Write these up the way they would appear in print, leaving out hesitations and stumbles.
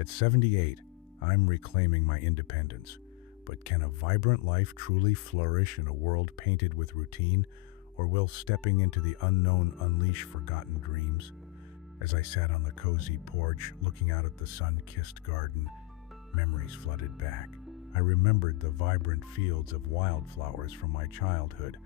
At 78, I'm reclaiming my independence. But can a vibrant life truly flourish in a world painted with routine, or will stepping into the unknown unleash forgotten dreams? As I sat on the cozy porch, looking out at the sun-kissed garden, memories flooded back. I remembered the vibrant fields of wildflowers from my childhood,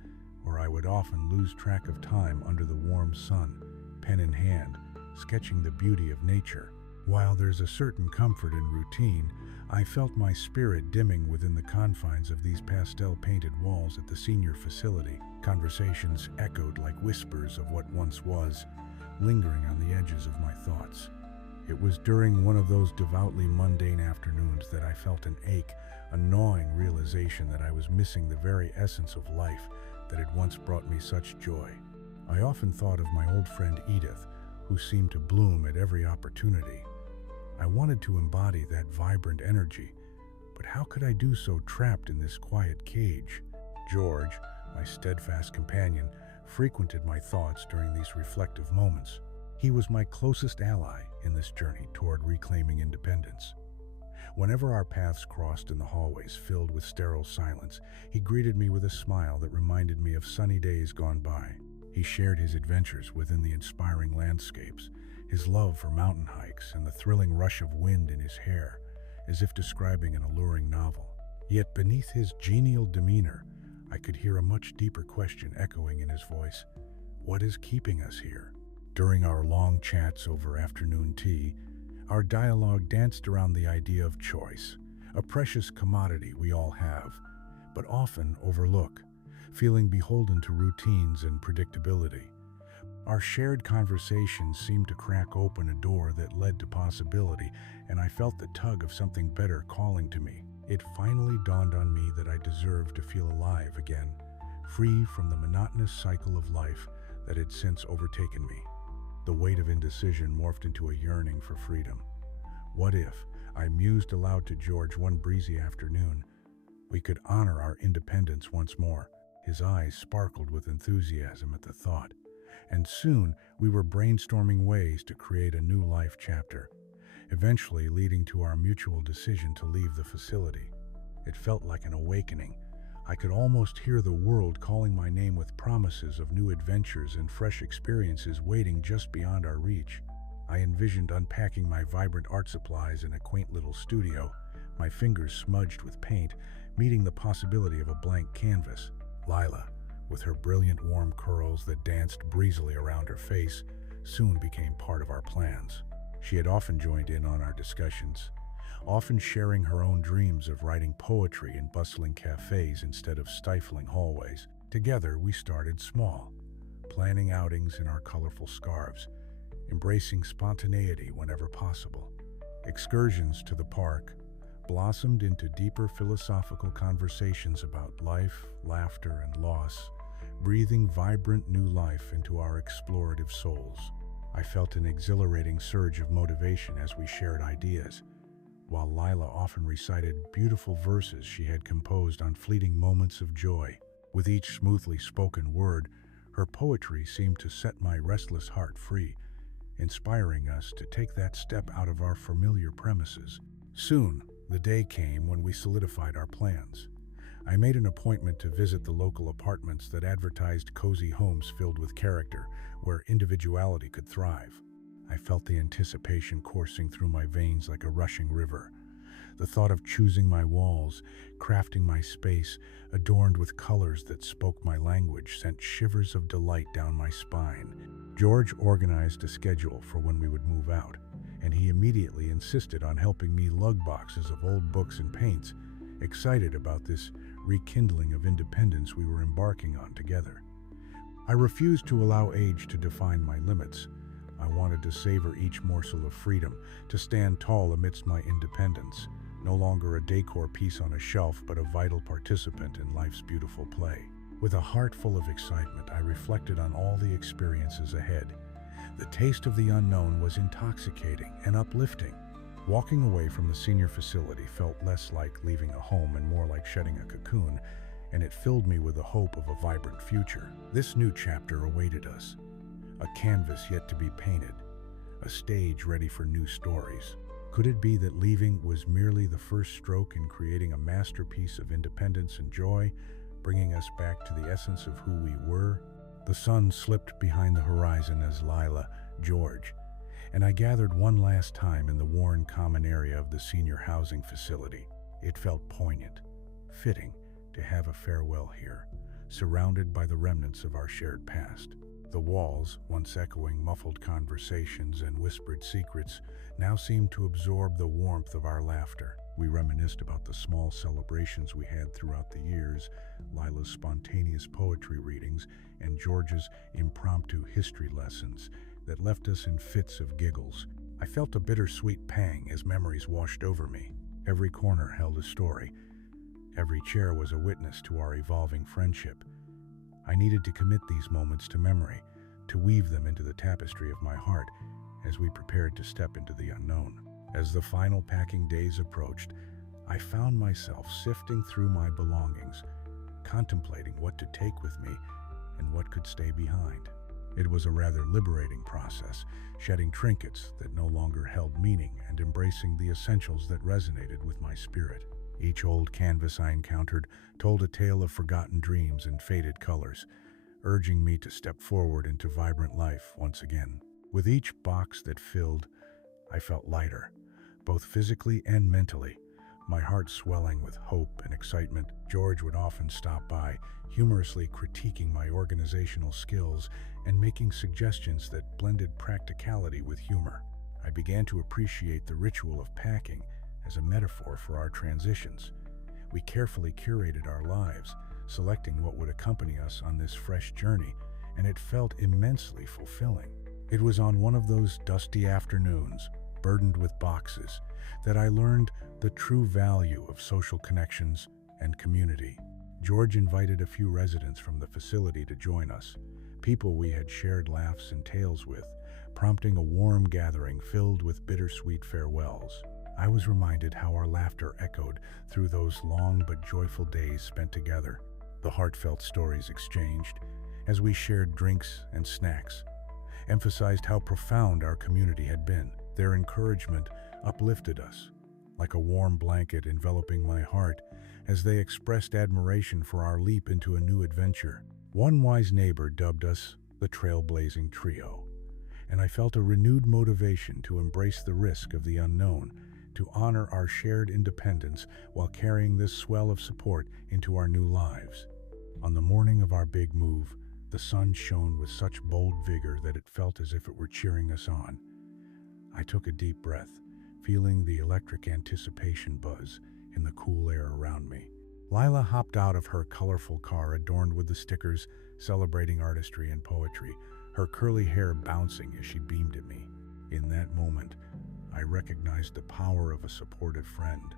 where I would often lose track of time under the warm sun, pen in hand, sketching the beauty of nature. While there's a certain comfort in routine, I felt my spirit dimming within the confines of these pastel-painted walls at the senior facility. Conversations echoed like whispers of what once was, lingering on the edges of my thoughts. It was during one of those devoutly mundane afternoons that I felt an ache, a gnawing realization that I was missing the very essence of life that had once brought me such joy. I often thought of my old friend Edith, who seemed to bloom at every opportunity. I wanted to embody that vibrant energy, but how could I do so trapped in this quiet cage? George, my steadfast companion, frequented my thoughts during these reflective moments. He was my closest ally in this journey toward reclaiming independence. Whenever our paths crossed in the hallways filled with sterile silence, he greeted me with a smile that reminded me of sunny days gone by. He shared his adventures within the inspiring landscapes, his love for mountain hikes, and the thrilling rush of wind in his hair, as if describing an alluring novel. Yet beneath his genial demeanor, I could hear a much deeper question echoing in his voice. What is keeping us here? During our long chats over afternoon tea, our dialogue danced around the idea of choice, a precious commodity we all have, but often overlook, feeling beholden to routines and predictability. Our shared conversations seemed to crack open a door that led to possibility, and I felt the tug of something better calling to me. It finally dawned on me that I deserved to feel alive again, free from the monotonous cycle of life that had since overtaken me. The weight of indecision morphed into a yearning for freedom. What if, I mused aloud to George one breezy afternoon, we could honor our independence once more? His eyes sparkled with enthusiasm at the thought, and soon we were brainstorming ways to create a new life chapter, eventually leading to our mutual decision to leave the facility. It felt like an awakening. I could almost hear the world calling my name with promises of new adventures and fresh experiences waiting just beyond our reach. I envisioned unpacking my vibrant art supplies in a quaint little studio, my fingers smudged with paint, meeting the possibility of a blank canvas. Lila, with her brilliant warm curls that danced breezily around her face, soon became part of our plans. She had often joined in on our discussions, often sharing her own dreams of writing poetry in bustling cafes instead of stifling hallways. Together, we started small, planning outings in our colorful scarves, embracing spontaneity whenever possible. Excursions to the park blossomed into deeper philosophical conversations about life, laughter, and loss, breathing vibrant new life into our explorative souls. I felt an exhilarating surge of motivation as we shared ideas, while Lila often recited beautiful verses she had composed on fleeting moments of joy. With each smoothly spoken word, her poetry seemed to set my restless heart free, inspiring us to take that step out of our familiar premises. Soon, the day came when we solidified our plans. I made an appointment to visit the local apartments that advertised cozy homes filled with character, where individuality could thrive. I felt the anticipation coursing through my veins like a rushing river. The thought of choosing my walls, crafting my space, adorned with colors that spoke my language, sent shivers of delight down my spine. George organized a schedule for when we would move out, and he immediately insisted on helping me lug boxes of old books and paints, excited about this rekindling of independence we were embarking on together. I refused to allow age to define my limits. I wanted to savor each morsel of freedom, to stand tall amidst my independence, no longer a decor piece on a shelf, but a vital participant in life's beautiful play. With a heart full of excitement, I reflected on all the experiences ahead. The taste of the unknown was intoxicating and uplifting. Walking away from the senior facility felt less like leaving a home and more like shedding a cocoon, and it filled me with the hope of a vibrant future. This new chapter awaited us, a canvas yet to be painted, a stage ready for new stories. Could it be that leaving was merely the first stroke in creating a masterpiece of independence and joy, bringing us back to the essence of who we were? The sun slipped behind the horizon as Lila, George, and I gathered one last time in the worn common area of the senior housing facility. It felt poignant, fitting to have a farewell here, surrounded by the remnants of our shared past. The walls, once echoing muffled conversations and whispered secrets, now seemed to absorb the warmth of our laughter. We reminisced about the small celebrations we had throughout the years, Lila's spontaneous poetry readings, and George's impromptu history lessons that left us in fits of giggles. I felt a bittersweet pang as memories washed over me. Every corner held a story. Every chair was a witness to our evolving friendship. I needed to commit these moments to memory, to weave them into the tapestry of my heart as we prepared to step into the unknown. As the final packing days approached, I found myself sifting through my belongings, contemplating what to take with me and what could stay behind. It was a rather liberating process, shedding trinkets that no longer held meaning and embracing the essentials that resonated with my spirit. Each old canvas I encountered told a tale of forgotten dreams and faded colors, urging me to step forward into vibrant life once again. With each box that filled, I felt lighter, both physically and mentally, my heart swelling with hope and excitement. George would often stop by, humorously critiquing my organizational skills and making suggestions that blended practicality with humor. I began to appreciate the ritual of packing as a metaphor for our transitions. We carefully curated our lives, selecting what would accompany us on this fresh journey, and it felt immensely fulfilling. It was on one of those dusty afternoons, burdened with boxes, that I learned the true value of social connections and community. George invited a few residents from the facility to join us, people we had shared laughs and tales with, prompting a warm gathering filled with bittersweet farewells. I was reminded how our laughter echoed through those long but joyful days spent together. The heartfelt stories exchanged, as we shared drinks and snacks, emphasized how profound our community had been. Their encouragement uplifted us, like a warm blanket enveloping my heart, as they expressed admiration for our leap into a new adventure. One wise neighbor dubbed us the Trailblazing Trio, and I felt a renewed motivation to embrace the risk of the unknown, to honor our shared independence while carrying this swell of support into our new lives. On the morning of our big move, the sun shone with such bold vigor that it felt as if it were cheering us on. I took a deep breath, feeling the electric anticipation buzz in the cool air around me. Lila hopped out of her colorful car adorned with the stickers celebrating artistry and poetry, her curly hair bouncing as she beamed at me. In that moment, I recognized the power of a supportive friend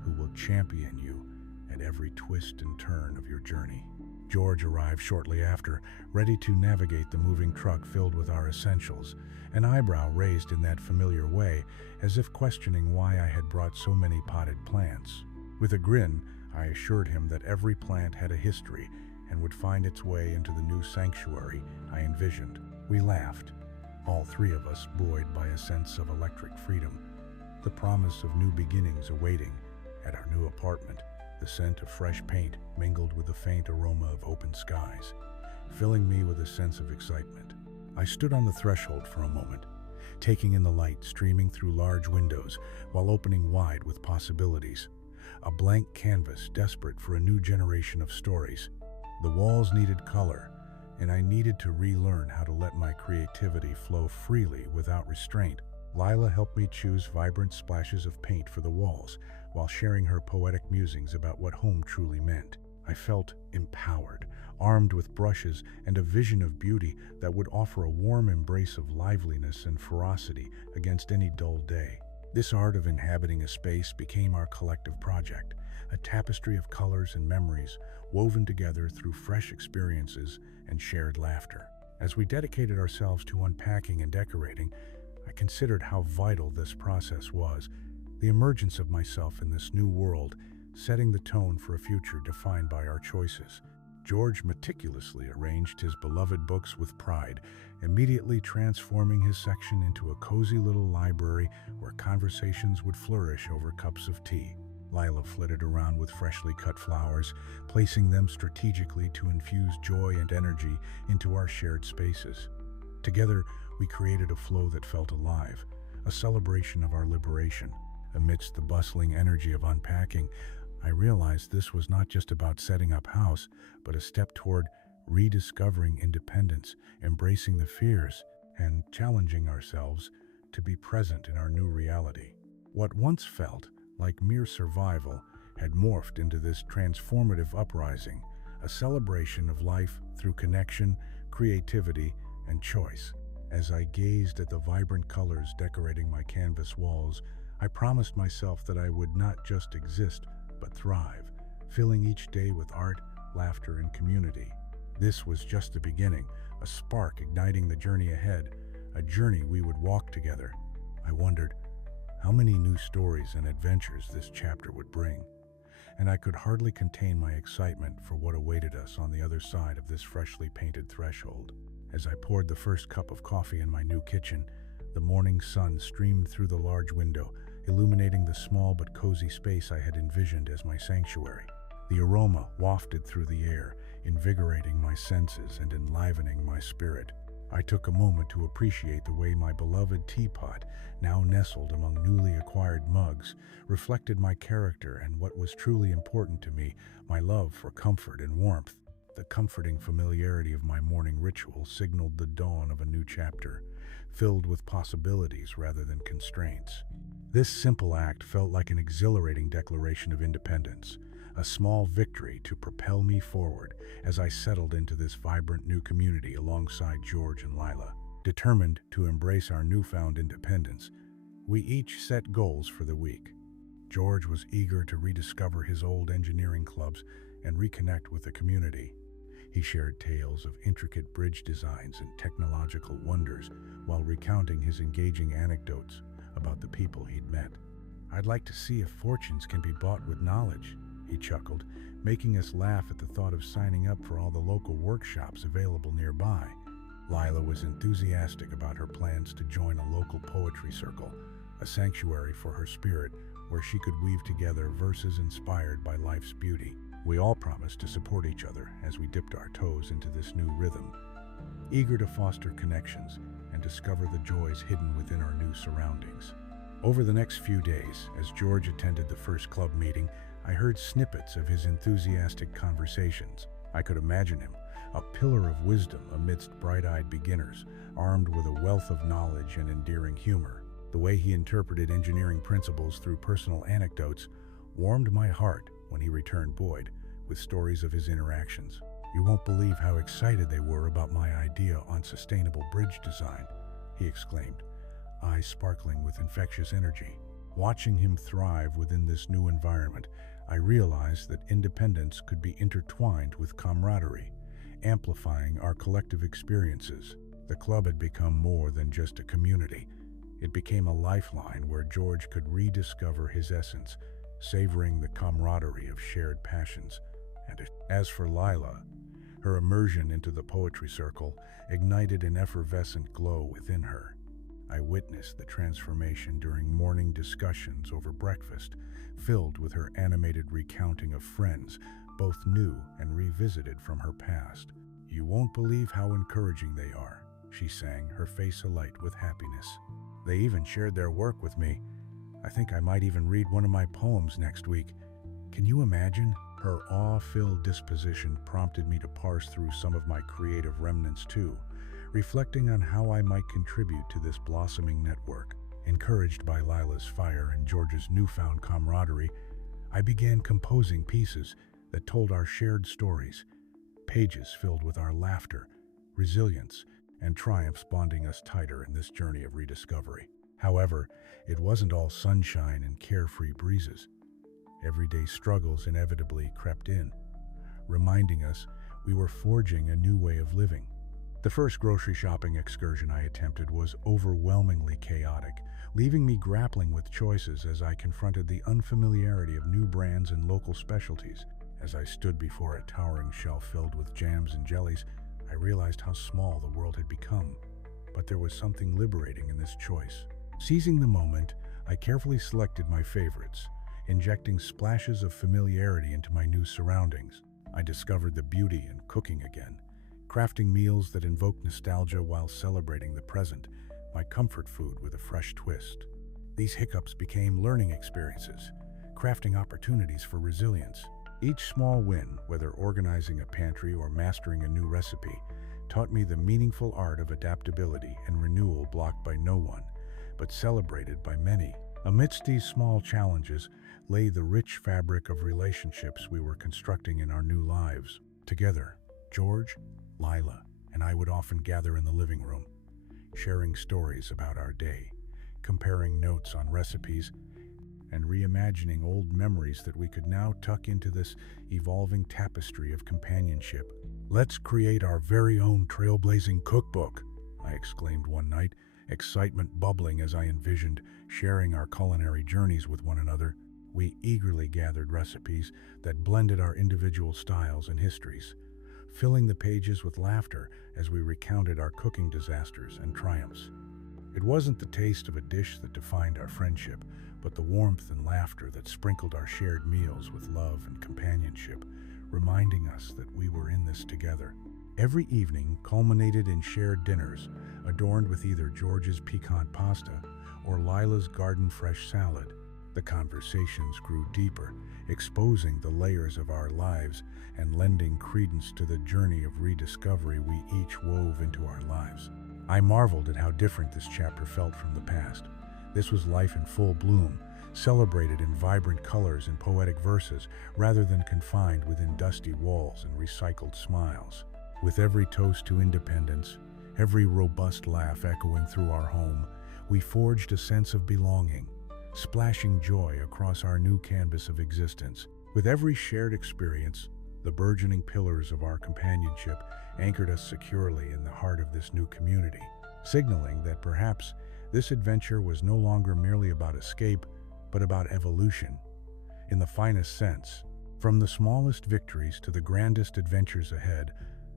who will champion you at every twist and turn of your journey. George arrived shortly after, ready to navigate the moving truck filled with our essentials, an eyebrow raised in that familiar way, as if questioning why I had brought so many potted plants. With a grin, I assured him that every plant had a history and would find its way into the new sanctuary I envisioned. We laughed, all three of us buoyed by a sense of electric freedom, the promise of new beginnings awaiting at our new apartment. The scent of fresh paint mingled with the faint aroma of open skies, filling me with a sense of excitement. I stood on the threshold for a moment, taking in the light streaming through large windows while opening wide with possibilities. A blank canvas desperate for a new generation of stories. The walls needed color, and I needed to relearn how to let my creativity flow freely without restraint. Lila helped me choose vibrant splashes of paint for the walls, while sharing her poetic musings about what home truly meant. I felt empowered, armed with brushes and a vision of beauty that would offer a warm embrace of liveliness and ferocity against any dull day. This art of inhabiting a space became our collective project, a tapestry of colors and memories woven together through fresh experiences and shared laughter. As we dedicated ourselves to unpacking and decorating, I considered how vital this process was, the emergence of myself in this new world, setting the tone for a future defined by our choices. George meticulously arranged his beloved books with pride, immediately transforming his section into a cozy little library where conversations would flourish over cups of tea. Lila flitted around with freshly cut flowers, placing them strategically to infuse joy and energy into our shared spaces. Together, we created a flow that felt alive, a celebration of our liberation. Amidst the bustling energy of unpacking, I realized this was not just about setting up house, but a step toward rediscovering independence, embracing the fears, and challenging ourselves to be present in our new reality. What once felt like mere survival had morphed into this transformative uprising, a celebration of life through connection, creativity, and choice. As I gazed at the vibrant colors decorating my canvas walls, I promised myself that I would not just exist, but thrive, filling each day with art, laughter, and community. This was just the beginning, a spark igniting the journey ahead, a journey we would walk together. I wondered how many new stories and adventures this chapter would bring, and I could hardly contain my excitement for what awaited us on the other side of this freshly painted threshold. As I poured the first cup of coffee in my new kitchen, the morning sun streamed through the large window, illuminating the small but cozy space I had envisioned as my sanctuary. The aroma wafted through the air, invigorating my senses and enlivening my spirit. I took a moment to appreciate the way my beloved teapot, now nestled among newly acquired mugs, reflected my character and what was truly important to me, my love for comfort and warmth. The comforting familiarity of my morning ritual signaled the dawn of a new chapter, filled with possibilities rather than constraints. This simple act felt like an exhilarating declaration of independence, a small victory to propel me forward as I settled into this vibrant new community alongside George and Lila. Determined to embrace our newfound independence, we each set goals for the week. George was eager to rediscover his old engineering clubs and reconnect with the community. He shared tales of intricate bridge designs and technological wonders while recounting his engaging anecdotes about the people he'd met. "I'd like to see if fortunes can be bought with knowledge," he chuckled, making us laugh at the thought of signing up for all the local workshops available nearby. Lila was enthusiastic about her plans to join a local poetry circle, a sanctuary for her spirit where she could weave together verses inspired by life's beauty. We all promised to support each other as we dipped our toes into this new rhythm, eager to foster connections and discover the joys hidden within our new surroundings. Over the next few days, as George attended the first club meeting, I heard snippets of his enthusiastic conversations. I could imagine him, a pillar of wisdom amidst bright-eyed beginners, armed with a wealth of knowledge and endearing humor. The way he interpreted engineering principles through personal anecdotes warmed my heart when he returned buoyed with stories of his interactions. "You won't believe how excited they were about my idea on sustainable bridge design," he exclaimed, eyes sparkling with infectious energy. Watching him thrive within this new environment, I realized that independence could be intertwined with camaraderie, amplifying our collective experiences. The club had become more than just a community. It became a lifeline where George could rediscover his essence, savoring the camaraderie of shared passions. And as for Lila, her immersion into the poetry circle ignited an effervescent glow within her. I witnessed the transformation during morning discussions over breakfast, filled with her animated recounting of friends, both new and revisited from her past. "You won't believe how encouraging they are," she sang, her face alight with happiness. "They even shared their work with me. I think I might even read one of my poems next week. Can you imagine?" Her awe-filled disposition prompted me to parse through some of my creative remnants too, reflecting on how I might contribute to this blossoming network. Encouraged by Lila's fire and George's newfound camaraderie, I began composing pieces that told our shared stories, pages filled with our laughter, resilience, and triumphs bonding us tighter in this journey of rediscovery. However, it wasn't all sunshine and carefree breezes. Everyday struggles inevitably crept in, reminding us we were forging a new way of living. The first grocery shopping excursion I attempted was overwhelmingly chaotic, leaving me grappling with choices as I confronted the unfamiliarity of new brands and local specialties. As I stood before a towering shelf filled with jams and jellies, I realized how small the world had become. But there was something liberating in this choice. Seizing the moment, I carefully selected my favorites, injecting splashes of familiarity into my new surroundings. I discovered the beauty in cooking again, crafting meals that invoke nostalgia while celebrating the present, my comfort food with a fresh twist. These hiccups became learning experiences, crafting opportunities for resilience. Each small win, whether organizing a pantry or mastering a new recipe, taught me the meaningful art of adaptability and renewal, blocked by no one, but celebrated by many. Amidst these small challenges lay the rich fabric of relationships we were constructing in our new lives. Together, George, Lila, and I would often gather in the living room, sharing stories about our day, comparing notes on recipes, and reimagining old memories that we could now tuck into this evolving tapestry of companionship. "Let's create our very own trailblazing cookbook," I exclaimed one night, excitement bubbling as I envisioned sharing our culinary journeys with one another. We eagerly gathered recipes that blended our individual styles and histories, filling the pages with laughter as we recounted our cooking disasters and triumphs. It wasn't the taste of a dish that defined our friendship, but the warmth and laughter that sprinkled our shared meals with love and companionship, reminding us that we were in this together. Every evening culminated in shared dinners, adorned with either George's piquant pasta or Lila's garden-fresh salad. The conversations grew deeper, exposing the layers of our lives and lending credence to the journey of rediscovery we each wove into our lives. I marveled at how different this chapter felt from the past. This was life in full bloom, celebrated in vibrant colors and poetic verses, rather than confined within dusty walls and recycled smiles. With every toast to independence, every robust laugh echoing through our home, we forged a sense of belonging, splashing joy across our new canvas of existence. With every shared experience, the burgeoning pillars of our companionship anchored us securely in the heart of this new community, signaling that perhaps this adventure was no longer merely about escape, but about evolution, in the finest sense. From the smallest victories to the grandest adventures ahead,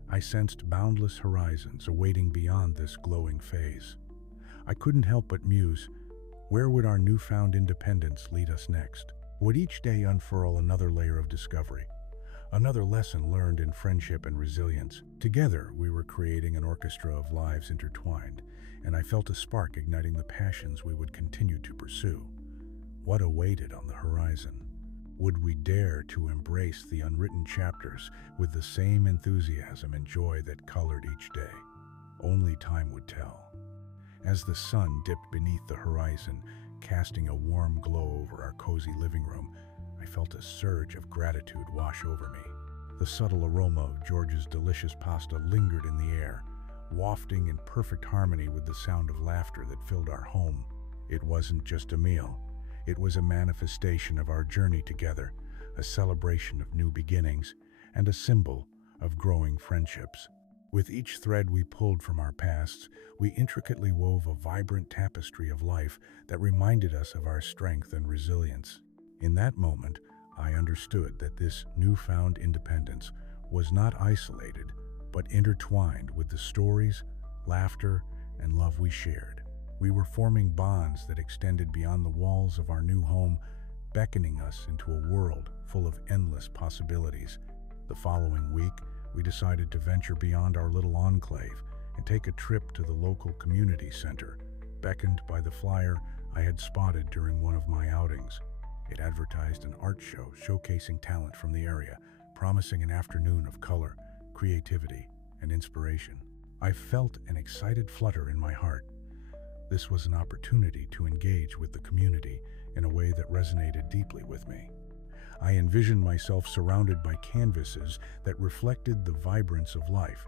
I sensed boundless horizons awaiting beyond this glowing phase. I couldn't help but muse, where would our newfound independence lead us next? Would each day unfurl another layer of discovery, another lesson learned in friendship and resilience? Together, we were creating an orchestra of lives intertwined, and I felt a spark igniting the passions we would continue to pursue. What awaited on the horizon? Would we dare to embrace the unwritten chapters with the same enthusiasm and joy that colored each day? Only time would tell. As the sun dipped beneath the horizon, casting a warm glow over our cozy living room, I felt a surge of gratitude wash over me. The subtle aroma of George's delicious pasta lingered in the air, wafting in perfect harmony with the sound of laughter that filled our home. It wasn't just a meal. It was a manifestation of our journey together, a celebration of new beginnings, and a symbol of growing friendships. With each thread we pulled from our pasts, we intricately wove a vibrant tapestry of life that reminded us of our strength and resilience. In that moment, I understood that this newfound independence was not isolated, but intertwined with the stories, laughter, and love we shared. We were forming bonds that extended beyond the walls of our new home, beckoning us into a world full of endless possibilities. The following week, we decided to venture beyond our little enclave and take a trip to the local community center, beckoned by the flyer I had spotted during one of my outings. It advertised an art show showcasing talent from the area, promising an afternoon of color, creativity, and inspiration. I felt an excited flutter in my heart. This was an opportunity to engage with the community in a way that resonated deeply with me. I envisioned myself surrounded by canvases that reflected the vibrance of life,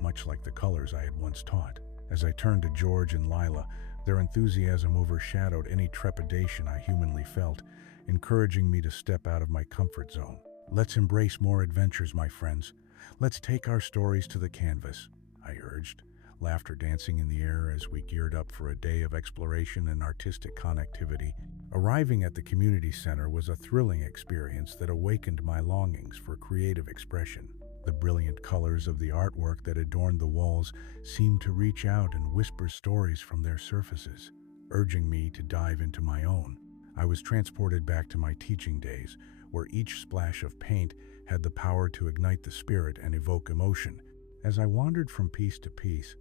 much like the colors I had once taught. As I turned to George and Lila, their enthusiasm overshadowed any trepidation I humanly felt, encouraging me to step out of my comfort zone. "Let's embrace more adventures, my friends. Let's take our stories to the canvas," I urged, laughter dancing in the air as we geared up for a day of exploration and artistic connectivity. Arriving at the community center was a thrilling experience that awakened my longings for creative expression. The brilliant colors of the artwork that adorned the walls seemed to reach out and whisper stories from their surfaces, urging me to dive into my own. I was transported back to my teaching days, where each splash of paint had the power to ignite the spirit and evoke emotion. As I wandered from piece to piece,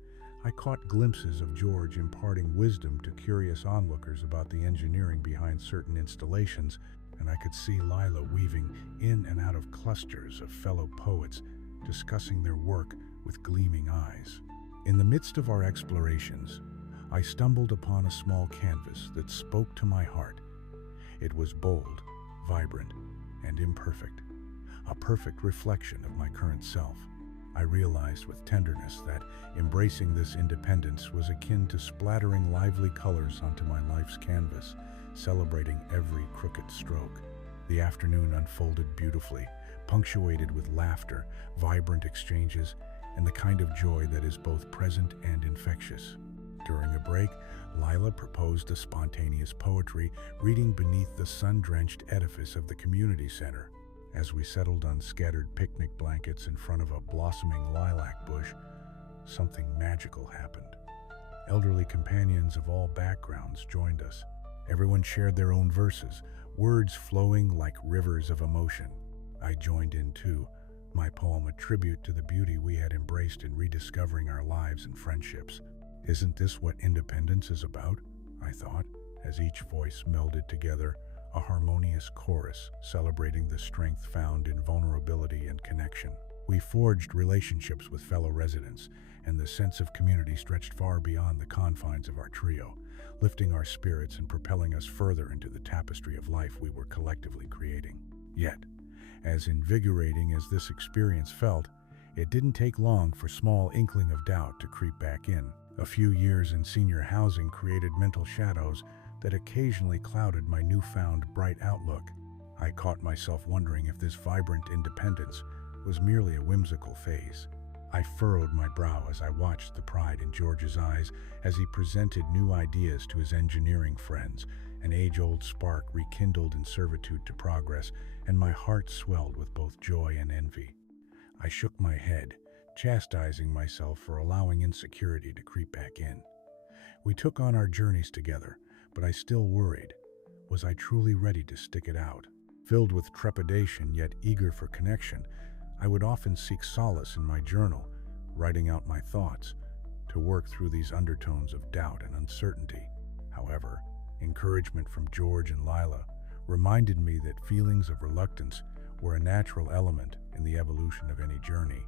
I caught glimpses of George imparting wisdom to curious onlookers about the engineering behind certain installations, and I could see Lila weaving in and out of clusters of fellow poets, discussing their work with gleaming eyes. In the midst of our explorations, I stumbled upon a small canvas that spoke to my heart. It was bold, vibrant, and imperfect, a perfect reflection of my current self. I realized with tenderness that embracing this independence was akin to splattering lively colors onto my life's canvas, celebrating every crooked stroke. The afternoon unfolded beautifully, punctuated with laughter, vibrant exchanges, and the kind of joy that is both present and infectious. During a break, Lila proposed a spontaneous poetry reading beneath the sun-drenched edifice of the community center. As we settled on scattered picnic blankets in front of a blossoming lilac bush, something magical happened. Elderly companions of all backgrounds joined us. Everyone shared their own verses, words flowing like rivers of emotion. I joined in too, my poem a tribute to the beauty we had embraced in rediscovering our lives and friendships. Isn't this what independence is about? I thought, as each voice melded together, a harmonious chorus celebrating the strength found in vulnerability and connection. We forged relationships with fellow residents, and the sense of community stretched far beyond the confines of our trio, lifting our spirits and propelling us further into the tapestry of life we were collectively creating. Yet, as invigorating as this experience felt, it didn't take long for small inkling of doubt to creep back in. A few years in senior housing created mental shadows that occasionally clouded my newfound bright outlook. I caught myself wondering if this vibrant independence was merely a whimsical phase. I furrowed my brow as I watched the pride in George's eyes as he presented new ideas to his engineering friends, an age-old spark rekindled in servitude to progress, and my heart swelled with both joy and envy. I shook my head, chastising myself for allowing insecurity to creep back in. We took on our journeys together, but I still worried. Was I truly ready to stick it out? Filled with trepidation yet eager for connection, I would often seek solace in my journal, writing out my thoughts, to work through these undertones of doubt and uncertainty. However, encouragement from George and Lila reminded me that feelings of reluctance were a natural element in the evolution of any journey.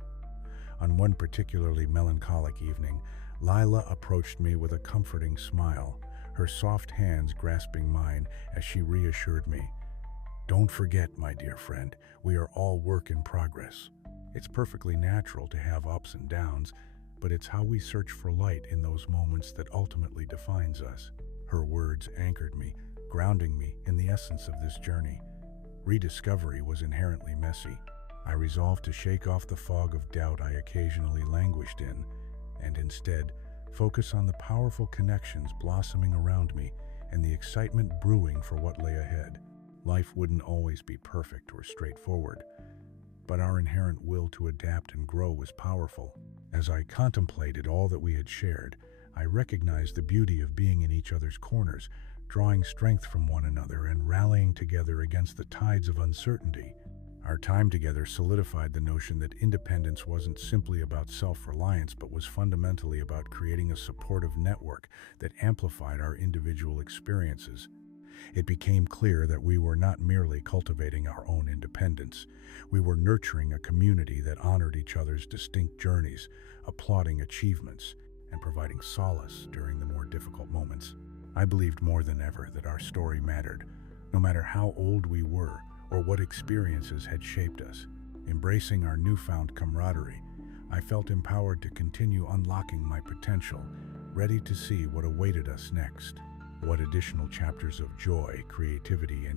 On one particularly melancholic evening, Lila approached me with a comforting smile, her soft hands grasping mine as she reassured me. "Don't forget, my dear friend, we are all work in progress. It's perfectly natural to have ups and downs, but it's how we search for light in those moments that ultimately defines us." Her words anchored me, grounding me in the essence of this journey. Rediscovery was inherently messy. I resolved to shake off the fog of doubt I occasionally languished in, and instead focus on the powerful connections blossoming around me and the excitement brewing for what lay ahead. Life wouldn't always be perfect or straightforward, but our inherent will to adapt and grow was powerful. As I contemplated all that we had shared, I recognized the beauty of being in each other's corners, drawing strength from one another and rallying together against the tides of uncertainty. Our time together solidified the notion that independence wasn't simply about self-reliance, but was fundamentally about creating a supportive network that amplified our individual experiences. It became clear that we were not merely cultivating our own independence. We were nurturing a community that honored each other's distinct journeys, applauding achievements, and providing solace during the more difficult moments. I believed more than ever that our story mattered, no matter how old we were or what experiences had shaped us. Embracing our newfound camaraderie, I felt empowered to continue unlocking my potential, ready to see what awaited us next. What additional chapters of joy, creativity, and